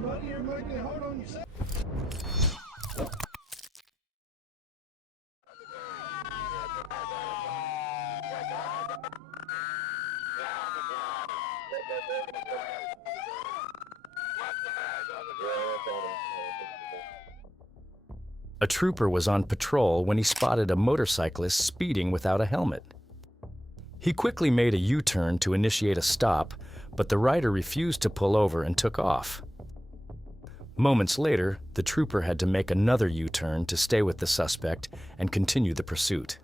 that, buddy. You're making it hard on yourself. A trooper was on patrol when he spotted a motorcyclist speeding without a helmet. He quickly made a U-turn to initiate a stop, but the rider refused to pull over and took off. Moments later, the trooper had to make another U-turn to stay with the suspect and continue the pursuit.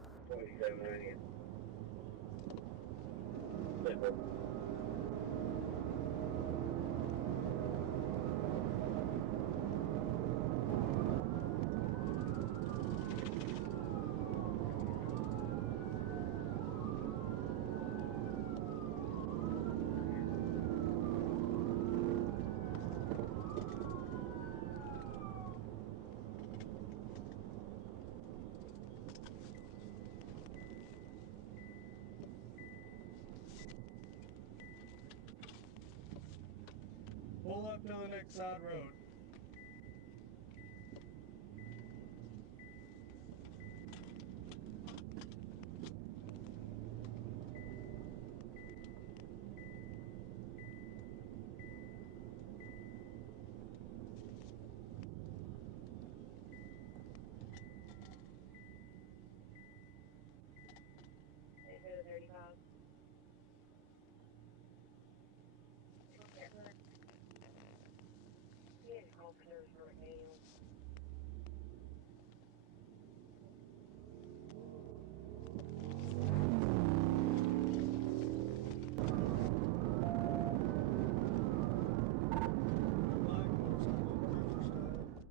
Pull up to the next side road.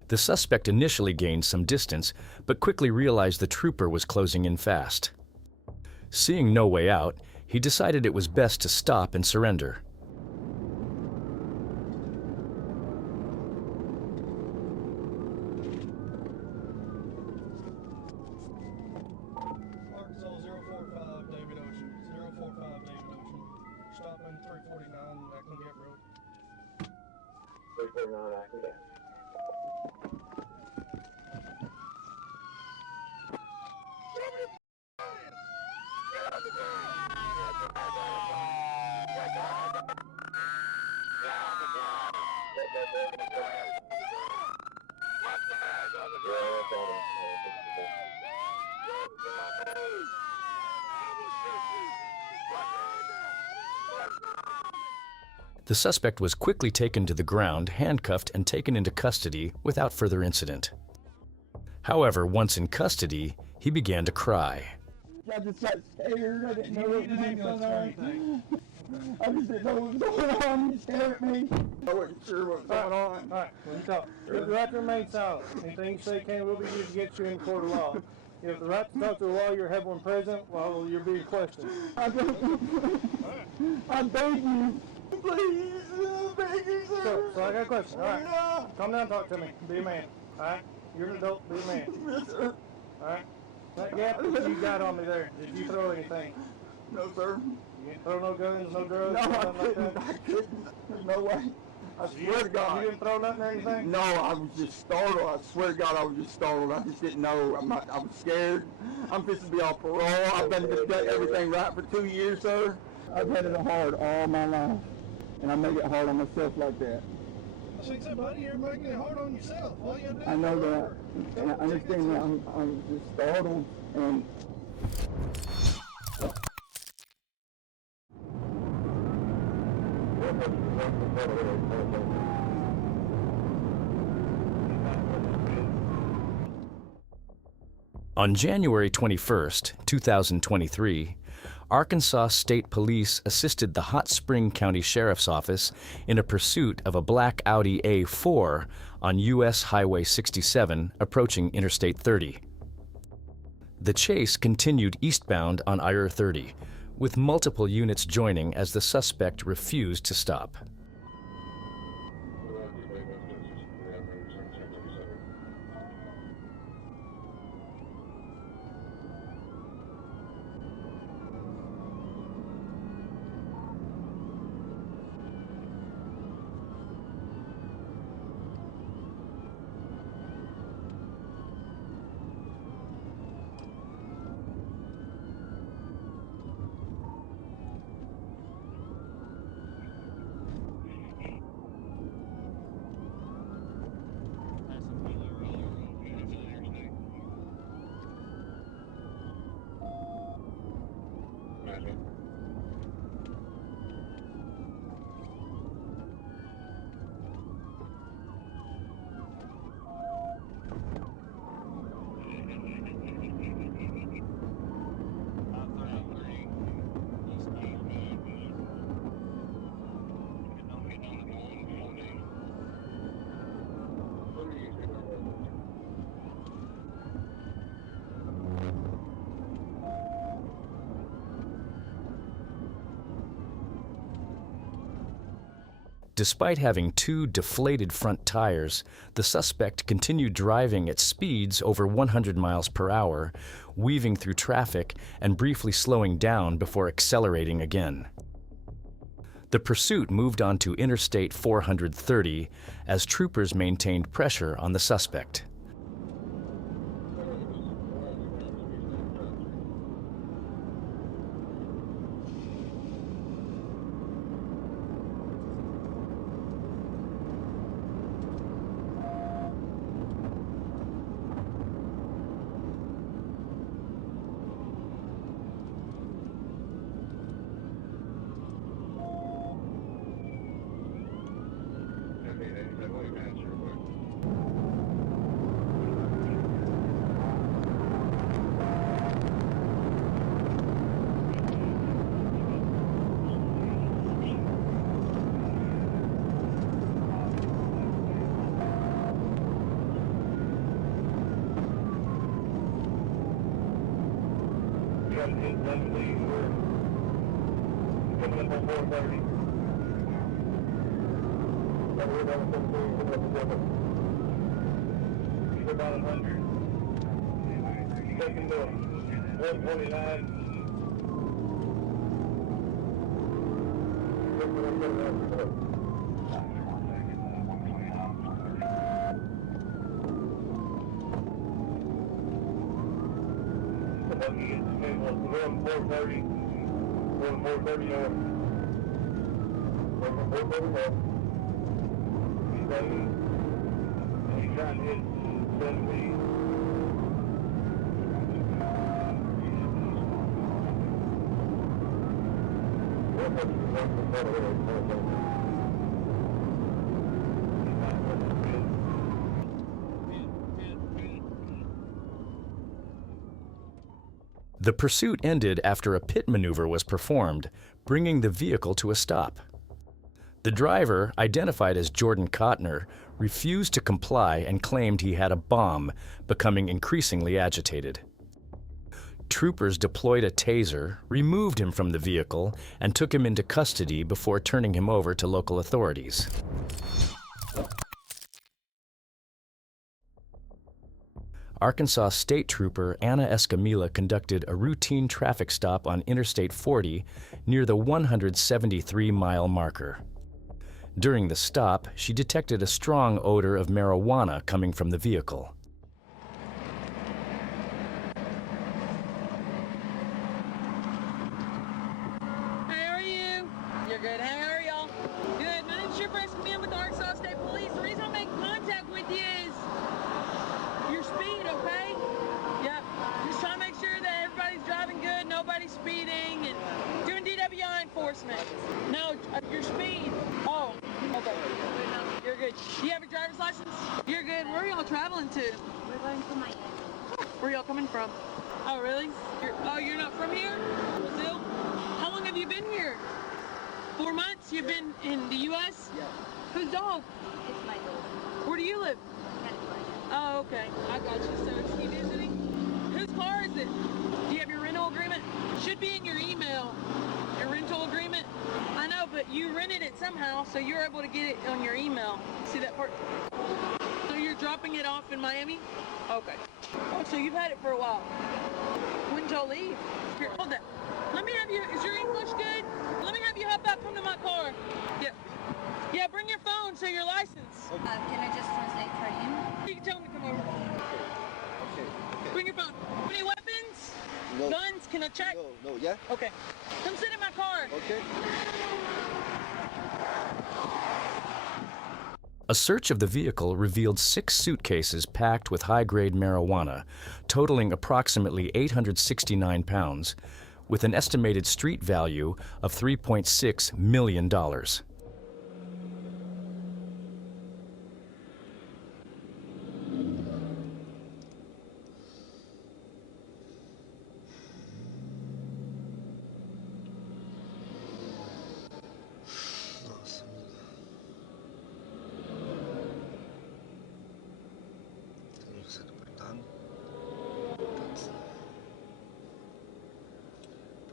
The suspect initially gained some distance, but quickly realized the trooper was closing in fast. Seeing no way out, he decided it was best to stop and surrender. Arkansas 045 David Ocean. 045 David Ocean. Stopping 349 Ackland Gap Road. 349 Ackland Gap. The suspect was quickly taken to the ground, handcuffed, and taken into custody without further incident. However, once in custody, he began to cry. I just got scared. I didn't know what was going on. I just didn't know what was going on. He scared me. I wasn't sure what was going on. All right, let me talk. You have the right to remain silent. Anything you say can will be used against you in court of law. You have the right to talk to a lawyer, have one present while you're being questioned. I beg you. Please, I beg you, sir. So I got a question. All right, calm down, talk to me. Be a man. All right, you're an adult. Be a man. Yes, sir. All right. That gap that you got on me there. Did you throw anything? No, sir. You didn't throw no guns, no drugs, No, I nothing like couldn't. that? I couldn't. There's no way. I swear to God. You didn't throw nothing or anything? No, I was just startled. I swear to God, I was just startled. I just didn't know. I was scared. I'm supposed to be off parole. I've done everything right for 2 years, sir. I've had it hard all my life, and I make it hard on myself like that. I said, buddy, you're making it hard on yourself. All you gotta do I know that, and I understand that. I'm just startled, and On January 21st, 2023, Arkansas State Police assisted the Hot Spring County Sheriff's Office in a pursuit of a black Audi A4 on U.S. Highway 67 approaching Interstate 30. The chase continued eastbound on IR-30, with multiple units joining as the suspect refused to stop. Despite having two deflated front tires, the suspect continued driving at speeds over 100 miles per hour, weaving through traffic and briefly slowing down before accelerating again. The pursuit moved on to Interstate 430 as troopers maintained pressure on the suspect. Coming up on 430. You're about 100. Taking the 129. We're on 430. We're on 430 north. We're on 430 north. He's waiting. And he's trying to hit 70. The pursuit ended after a pit maneuver was performed, bringing the vehicle to a stop. The driver, identified as Jordan Cotner, refused to comply and claimed he had a bomb, becoming increasingly agitated. Troopers deployed a taser, removed him from the vehicle, and took him into custody before turning him over to local authorities. Arkansas State Trooper Anna Escamilla conducted a routine traffic stop on Interstate 40 near the 173-mile marker. During the stop, she detected a strong odor of marijuana coming from the vehicle. How are you? You're good. How are y'all? Good. My name's Trooper Escamilla with the Arkansas State Police. The reason I'm making contact with you is your speed, okay? Yep. Just trying to make sure that everybody's driving good, nobody's speeding, and doing DWI enforcement. No, your speed. Oh, okay. You're good. Do you have a driver's license? You're good. Where are y'all traveling to? We're going to Miami. Where y'all coming from? Oh, really? You're not from here? Brazil? How long have you been here? 4 months? You've been in the U.S.? Yeah. Whose dog? It's my dog. Where do you live? California. Oh, okay. I got you. So is he visiting? Whose car is it? Do you have your rental agreement? Should be in your email. Your rental agreement. I know, but you rented it somehow, so you're able to get it on your email. See that part? So you're dropping it off in Miami? Okay. Oh, so you've had it for a while. When did y'all leave? Here, hold that. Let me have you, is your English good? Let me have you hop out, come to my car. Yeah. Yeah, bring your phone, so your license. Can I just translate for him? You can tell him to come over. Okay. Bring your phone. Any weapons? No. Guns? Can I check? No, yeah? Okay. Come sit in my car. Okay. A search of the vehicle revealed 6 suitcases packed with high-grade marijuana, totaling approximately 869 pounds, with an estimated street value of $3.6 million.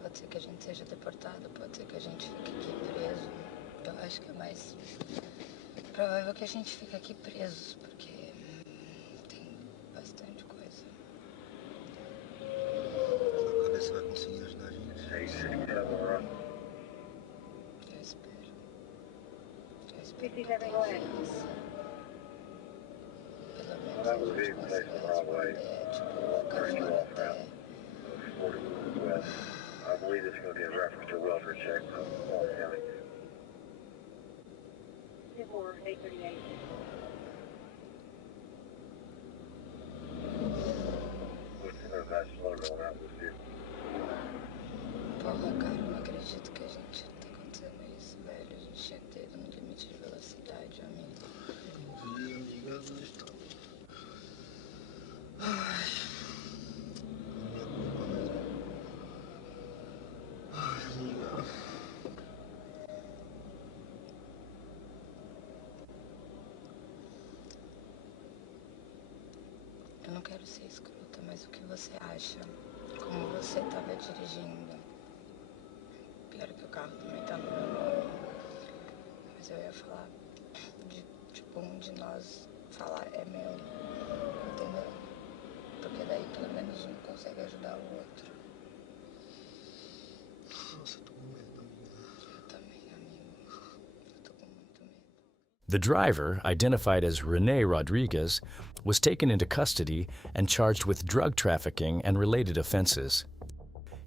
Pode ser que a gente seja deportado, pode ser que a gente fique aqui preso. Eu acho que é mais provável que a gente fique aqui presos, porque tem bastante coisa. A cabeça vai conseguir ajudar a gente. Eu espero. Eu espero que tenha força. Pelo menos a gente consiga responder, tipo, caminhando até... I believe it's going to be a reference to a welfare check from Wall County. 838. That's logo on that was due. Porra, cara, eu não acredito que a gente tá acontecendo isso, velho. A gente tinha que ter ido no limite de velocidade, amigo. E amiga, nós estamos. Ai. Minha culpa mesmo. Ai, amiga. Eu não quero ser escrota, mas o que você acha? Como você tava dirigindo? Pior que o carro também tá no meu nome. Mas eu ia falar de, tipo, um de nós falar é meu. Entendeu? Porque daí pelo menos um consegue ajudar o outro. Nossa, eu tô com medo, amiga. Eu também, amigo. Eu tô com muito medo. The driver, identified as Rene Rodriguez, was taken into custody and charged with drug trafficking and related offenses.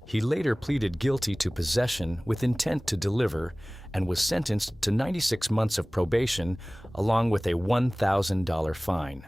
He later pleaded guilty to possession with intent to deliver and was sentenced to 96 months of probation along with a $1,000 fine.